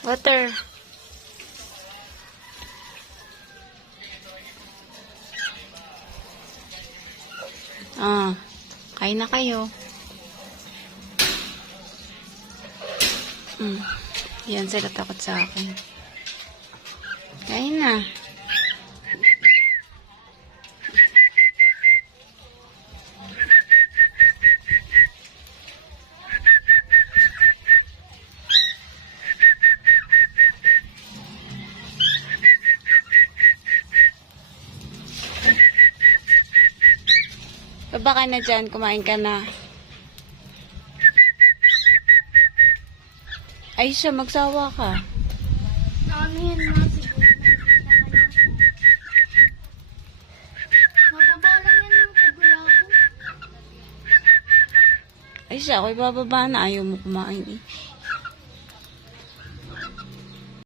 Water. Kain na kayo. Yan sila takot sa akin. Kain na. Baba ka na dyan, kumain ka na. Ay siya, magsawa ka. Namin na siguro. Mababa lang yan yung kagulakan. Ay siya, ako'y bababa na. Ayaw mo kumain eh.